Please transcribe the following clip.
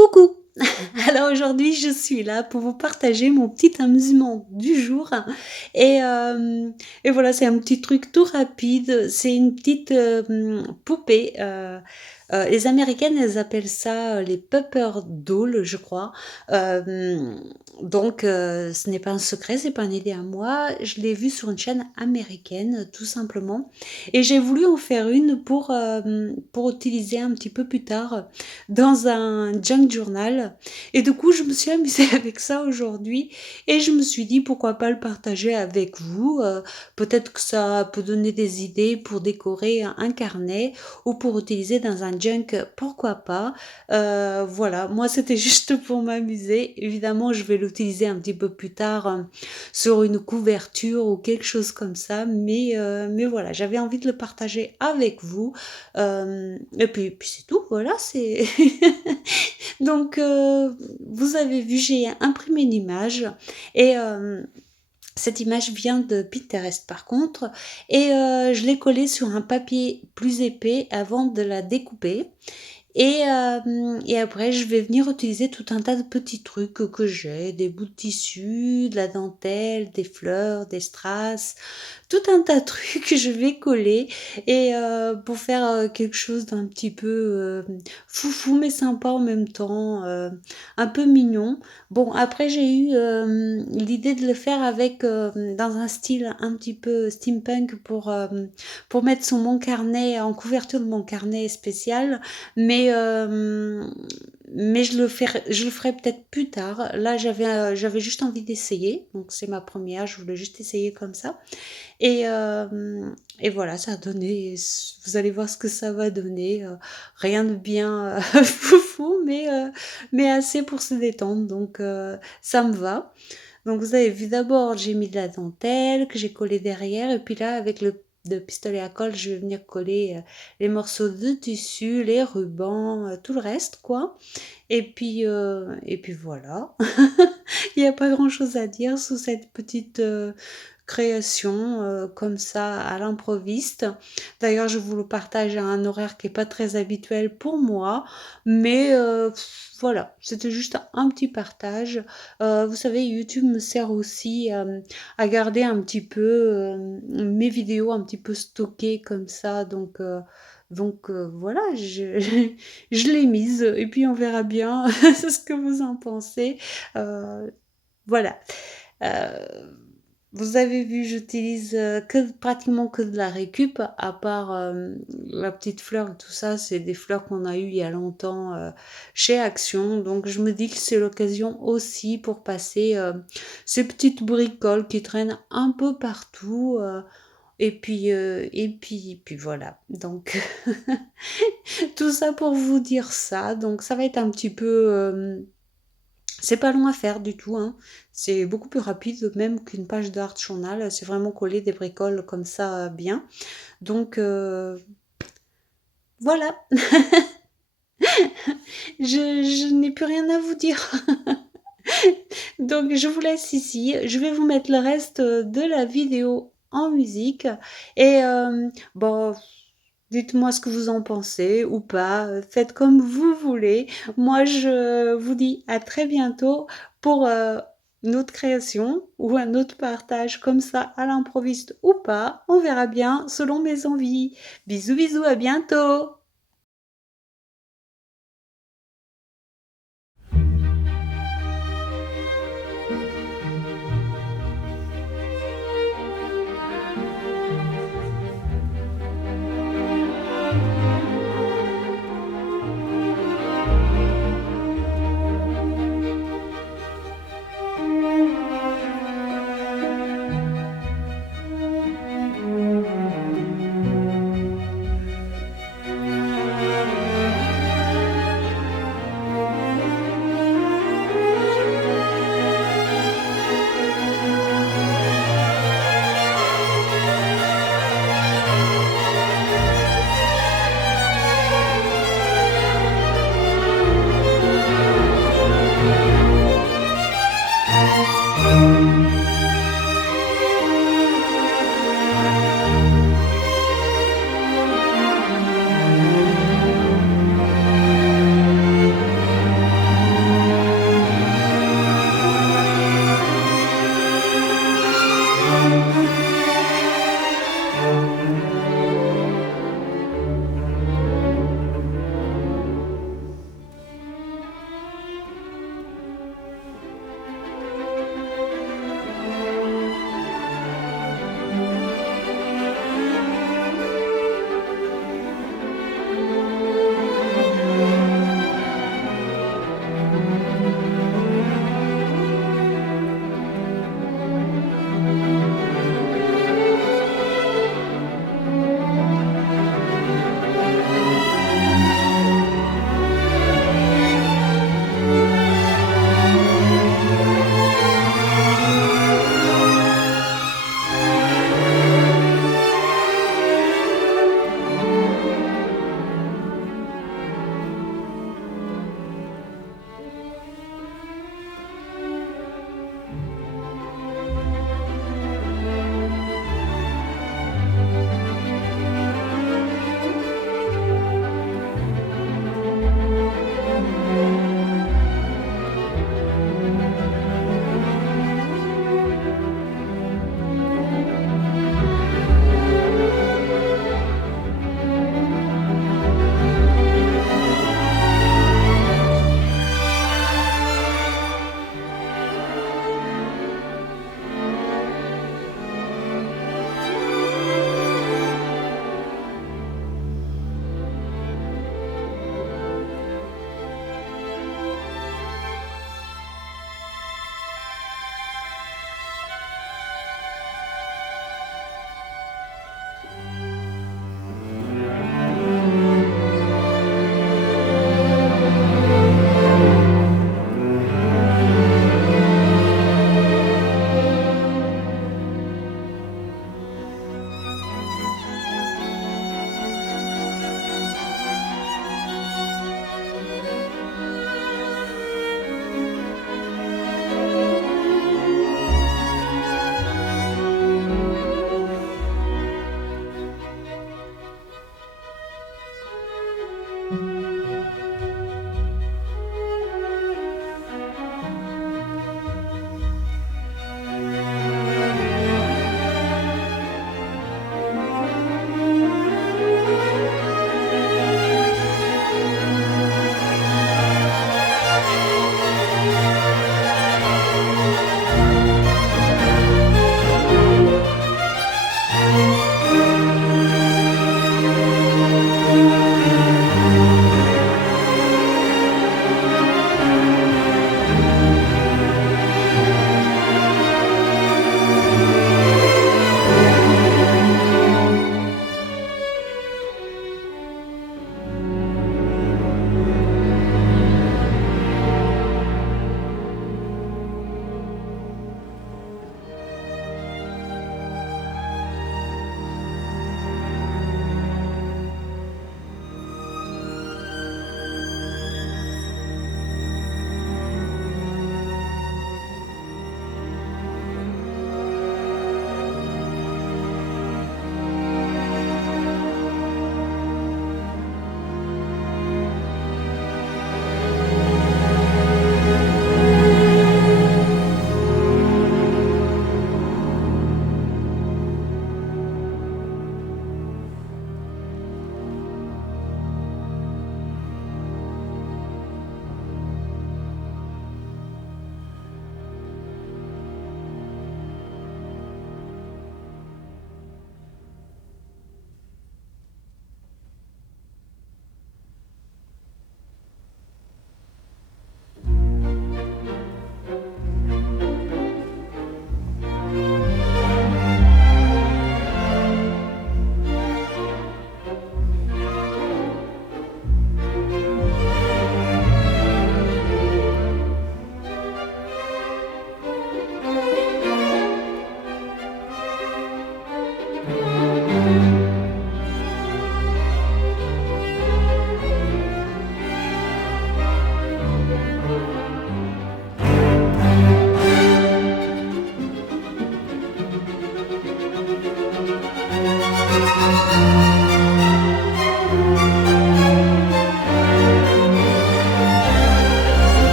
Coucou! Alors aujourd'hui, je suis là pour vous partager mon petit amusement du jour et et voilà, c'est un petit truc tout rapide. C'est une petite, poupée, les américaines, elles appellent ça, les Pepper Dolls, je crois. Hem, ce n'est pas un secret, c'est pas une idée à moi. Je l'ai vue sur une chaîne américaine, tout simplement, et j'ai voulu en faire une pour utiliser un petit peu plus tard dans un junk journal. Et du coup, je me suis amusée avec ça aujourd'hui et je me suis dit pourquoi pas le partager avec vous. Peut-être que ça peut donner des idées pour décorer un carnet ou pour utiliser dans un junk, pourquoi pas. Voilà, moi c'était juste pour m'amuser. Évidemment, je vais l'utiliser un petit peu plus tard sur une couverture ou quelque chose comme ça, mais voilà, j'avais envie de le partager avec vous. Et puis c'est tout, voilà, c'est donc vous avez vu, j'ai imprimé une image et cette image vient de Pinterest par contre, et je l'ai collée sur un papier plus épais avant de la découper, et après je vais venir utiliser tout un tas de petits trucs que j'ai, des bouts de tissu, de la dentelle, des fleurs, des strass, tout un tas de trucs que je vais coller, et pour faire, quelque chose d'un petit peu, foufou mais sympa en même temps, un peu mignon. Bon, après j'ai eu, l'idée de le faire avec, dans un style un petit peu steampunk pour mettre sur mon carnet, en couverture de mon carnet spécial, mais je le ferai peut-être plus tard. Là, j'avais juste envie d'essayer, donc c'est ma première, je voulais juste essayer comme ça, et voilà, ça a donné, vous allez voir ce que ça va donner, rien de bien, foufou, mais assez pour se détendre, donc ça me va. Donc vous avez vu, d'abord j'ai mis de la dentelle que j'ai collé derrière, et puis là avec le pistolet à colle, je vais venir coller, les morceaux de tissu, les rubans, tout le reste quoi, et puis voilà. Il y a pas grand-chose à dire sous cette petite, création, comme ça à l'improviste. D'ailleurs, je vous le partage à un horaire qui est pas très habituel pour moi, mais voilà, c'était juste un petit partage. Vous savez, YouTube me sert aussi, à garder un petit peu, mes vidéos un petit peu stockées comme ça, voilà, je l'ai mise et puis on verra bien ce que vous en pensez. Voilà. Heu, Vous avez vu, j'utilise, que pratiquement que de la récup, à part, la petite fleur et tout ça, c'est des fleurs qu'on a eues il y a longtemps, chez Action. Donc je me dis que c'est l'occasion aussi pour passer, ces petites bricoles qui traînent un peu partout, et puis voilà. Donc tout ça pour vous dire ça. Donc ça va être un petit peu, c'est pas long à faire du tout, hein. C'est beaucoup plus rapide même qu'une page d'art journal. C'est vraiment coller des bricoles comme ça, bien. Donc voilà. Je n'ai plus rien à vous dire. Donc je vous laisse ici. Je vais vous mettre le reste, de la vidéo en musique, et bon, dites-moi ce que vous en pensez ou pas, faites comme vous voulez. Moi, je vous dis à très bientôt pour, une autre création ou un autre partage comme ça à l'improviste ou pas. On verra bien selon mes envies. Bisous, bisous, à bientôt!